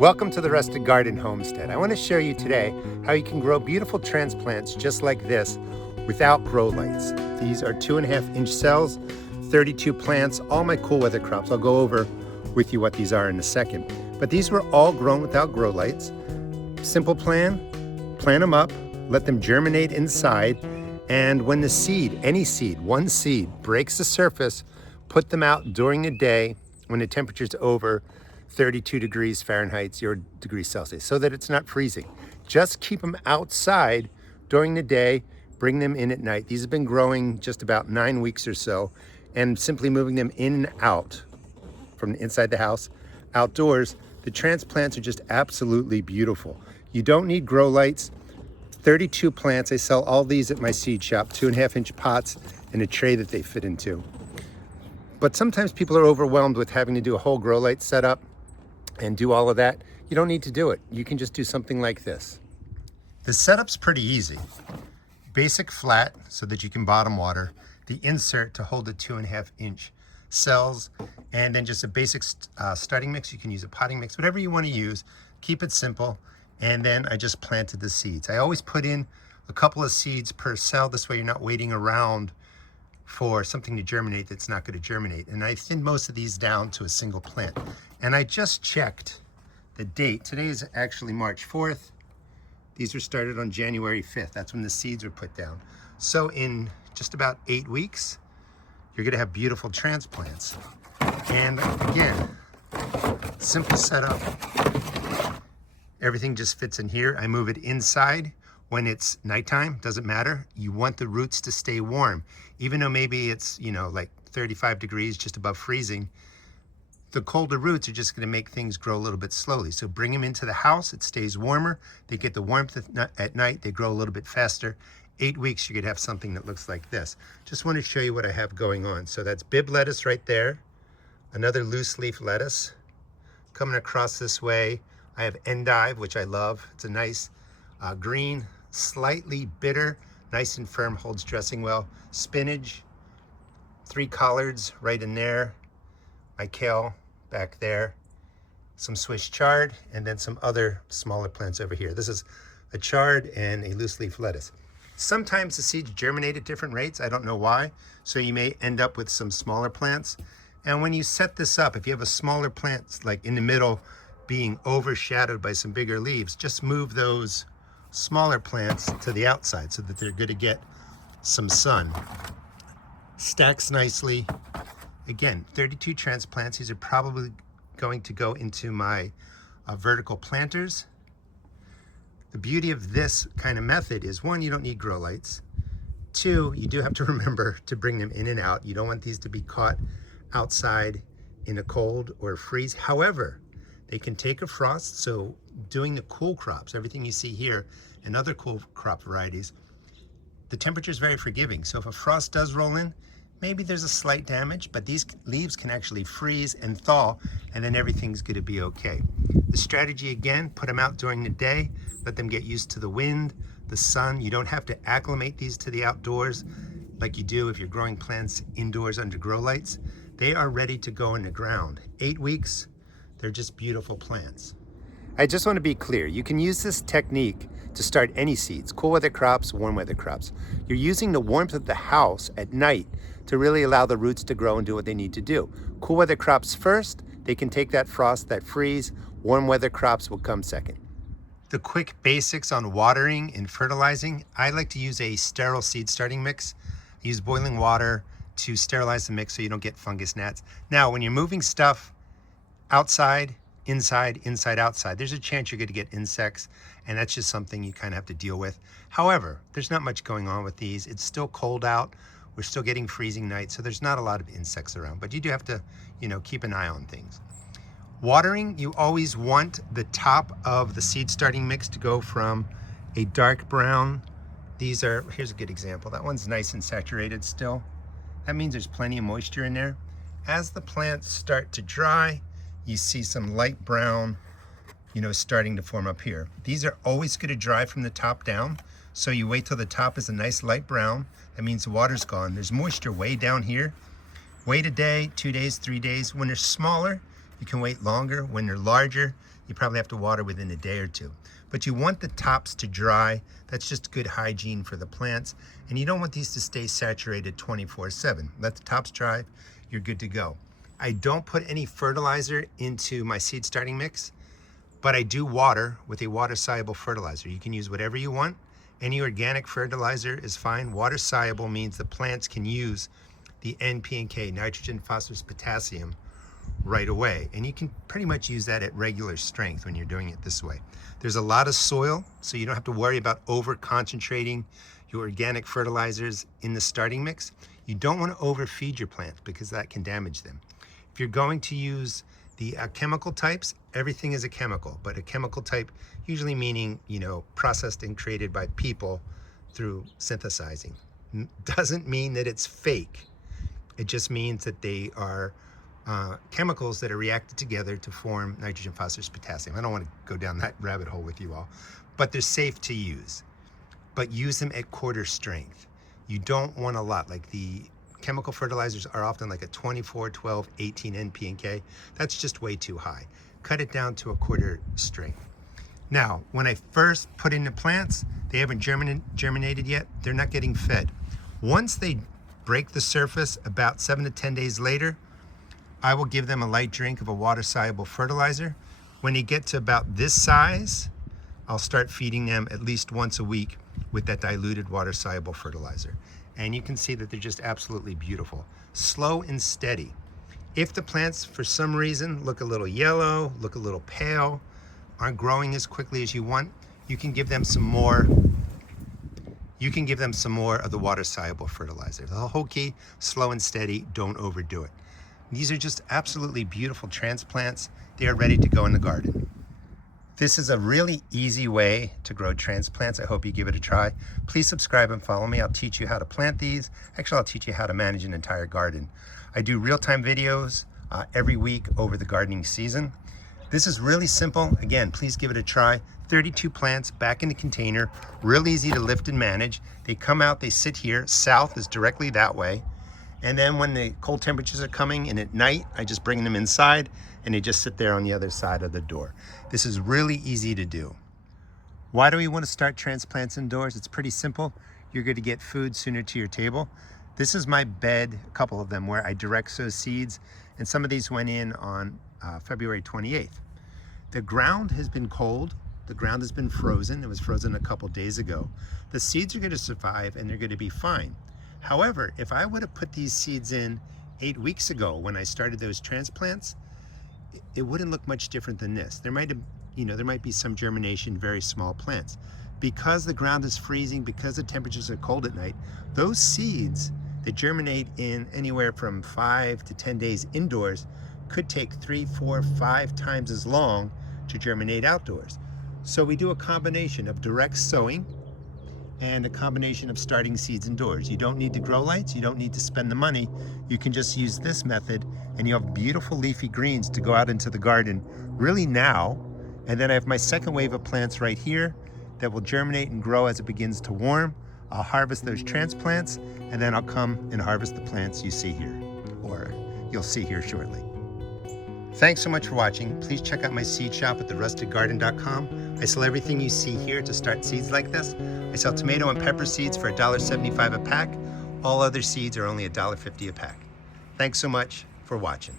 Welcome to the Rustic Garden Homestead. I want to show you today how you can grow beautiful transplants just like this without grow lights. These are 2.5-inch cells, 32 plants, all my cool weather crops. I'll go over with you what these are in a second. But these were all grown without grow lights. Simple plan, plant them up, let them germinate inside, and when the seed, any seed, one seed, breaks the surface, put them out during the day when the temperature's over 32 degrees Fahrenheit, 0 degrees Celsius, so that it's not freezing. Just keep them outside during the day, bring them in at night. These have been growing just about 9 weeks or so, and simply moving them in and out from inside the house, outdoors, the transplants are just absolutely beautiful. You don't need grow lights. 32 plants, I sell all these at my seed shop, 2.5-inch pots in a tray that they fit into. But sometimes people are overwhelmed with having to do a whole grow light setup and do all of that. You don't need to do it. You can just do something like this. The setup's pretty easy. Basic flat so that you can bottom water, the insert to hold the 2.5-inch cells, and then just a basic starting mix. You can use a potting mix, whatever you want to use. Keep it simple. And then I just planted the seeds. I always put in a couple of seeds per cell. This way you're not waiting around for something to germinate that's not going to germinate. And I thinned most of these down to a single plant. And I just checked the date. Today is actually March 4th. These were started on January 5th. That's when the seeds were put down. So in just about 8 weeks, you're going to have beautiful transplants. And again, simple setup. Everything just fits in here. I move it inside when it's nighttime, doesn't matter. You want the roots to stay warm. Even though maybe it's, like 35 degrees, just above freezing, the colder roots are just gonna make things grow a little bit slowly. So bring them into the house, it stays warmer. They get the warmth at night, they grow a little bit faster. 8 weeks, you're gonna have something that looks like this. Just wanna show you what I have going on. So that's Bib lettuce right there, another loose leaf lettuce. Coming across this way, I have endive, which I love. It's a nice green, slightly bitter, nice and firm, holds dressing well. Spinach, 3 collards right in there. My kale back there. Some Swiss chard, and then some other smaller plants over here. This is a chard and a loose leaf lettuce. Sometimes the seeds germinate at different rates. I don't know why. So you may end up with some smaller plants. And when you set this up, if you have a smaller plant like in the middle being overshadowed by some bigger leaves, just move those smaller plants to the outside so that they're going to get some sun. Stacks nicely. Again, 32 transplants. These are probably going to go into my vertical planters. The beauty of this kind of method is, 1, you don't need grow lights. 2, you do have to remember to bring them in and out. You don't want these to be caught outside in a cold or freeze. However, they can take a frost, so doing the cool crops, everything you see here and other cool crop varieties, the temperature is very forgiving. So if a frost does roll in, maybe there's a slight damage, but these leaves can actually freeze and thaw, and then everything's gonna be okay. The strategy again, put them out during the day, let them get used to the wind, the sun. You don't have to acclimate these to the outdoors like you do if you're growing plants indoors under grow lights. They are ready to go in the ground. 8 weeks, they're just beautiful plants. I just want to be clear. You can use this technique to start any seeds, cool weather crops, warm weather crops. You're using the warmth of the house at night to really allow the roots to grow and do what they need to do. Cool weather crops first, they can take that frost, that freeze. Warm weather crops will come second. The quick basics on watering and fertilizing. I like to use a sterile seed starting mix. I use boiling water to sterilize the mix so you don't get fungus gnats. Now, when you're moving stuff outside, inside, outside, there's a chance you're going to get insects, and that's just something you kind of have to deal with. However, there's not much going on with these. It's still cold out. We're still getting freezing nights, so there's not a lot of insects around, but you do have to, keep an eye on things. Watering, you always want the top of the seed starting mix to go from a dark brown. Here's a good example. That one's nice and saturated still. That means there's plenty of moisture in there. As the plants start to dry, you see some light brown, starting to form up here. These are always going to dry from the top down. So you wait till the top is a nice light brown. That means the water's gone. There's moisture way down here. Wait a day, 2 days, 3 days. When they're smaller, You can wait longer. When they're larger, you probably have to water within a day or two. But you want the tops to dry. That's just good hygiene for the plants. And you don't want these to stay saturated 24/7. Let the tops dry, you're good to go. I don't put any fertilizer into my seed starting mix, but I do water with a water-soluble fertilizer. You can use whatever you want. Any organic fertilizer is fine. Water-soluble means the plants can use the N, P, and K, nitrogen, phosphorus, potassium, right away. And you can pretty much use that at regular strength when you're doing it this way. There's a lot of soil, so you don't have to worry about over-concentrating your organic fertilizers in the starting mix. You don't want to overfeed your plants because that can damage them. If you're going to use the chemical types, everything is a chemical, but a chemical type usually meaning, processed and created by people through synthesizing. Doesn't mean that it's fake. It just means that they are chemicals that are reacted together to form nitrogen, phosphorus, potassium. I don't want to go down that rabbit hole with you all, but they're safe to use. But use them at quarter strength. You don't want a lot. Like the chemical fertilizers are often like a 24, 12, 18 N, P, and K. That's just way too high. Cut it down to a quarter strength. Now, when I first put in the plants, they haven't germinated yet. They're not getting fed. Once they break the surface about 7 to 10 days later, I will give them a light drink of a water-soluble fertilizer. When they get to about this size, I'll start feeding them at least once a week with that diluted water-soluble fertilizer. And you can see that they're just absolutely beautiful. Slow and steady. If the plants, for some reason, look a little yellow, look a little pale, aren't growing as quickly as you want, you can give them some more. You can give them some more of the water-soluble fertilizer. The whole key, slow and steady, don't overdo it. These are just absolutely beautiful transplants. They are ready to go in the garden. This is a really easy way to grow transplants. I hope you give it a try. Please subscribe and follow me. I'll teach you how to plant these. Actually, I'll teach you how to manage an entire garden. I do real-time videos every week over the gardening season. This is really simple. Again, please give it a try. 32 plants back in the container. Real easy to lift and manage. They come out, they sit here. South is directly that way. And then when the cold temperatures are coming and at night, I just bring them inside and they just sit there on the other side of the door. This is really easy to do. Why do we want to start transplants indoors? It's pretty simple. You're going to get food sooner to your table. This is my bed, a couple of them, where I direct sow seeds, and some of these went in on February 28th. The ground has been cold. The ground has been frozen. It was frozen a couple days ago. The seeds are going to survive and they're going to be fine. However, if I would have put these seeds in 8 weeks ago when I started those transplants, it wouldn't look much different than this. There might be some germination, very small plants. Because the ground is freezing, because the temperatures are cold at night, those seeds that germinate in anywhere from 5 to 10 days indoors could take 3, 4, 5 times as long to germinate outdoors. So we do a combination of direct sowing and a combination of starting seeds indoors. You don't need the grow lights, you don't need to spend the money. You can just use this method and you have beautiful leafy greens to go out into the garden really now. And then I have my second wave of plants right here that will germinate and grow as it begins to warm. I'll harvest those transplants and then I'll come and harvest the plants you see here, or you'll see here shortly. Thanks so much for watching. Please check out my seed shop at therustedgarden.com. I sell everything you see here to start seeds like this. I sell tomato and pepper seeds for $1.75 a pack. All other seeds are only $1.50 a pack. Thanks so much for watching.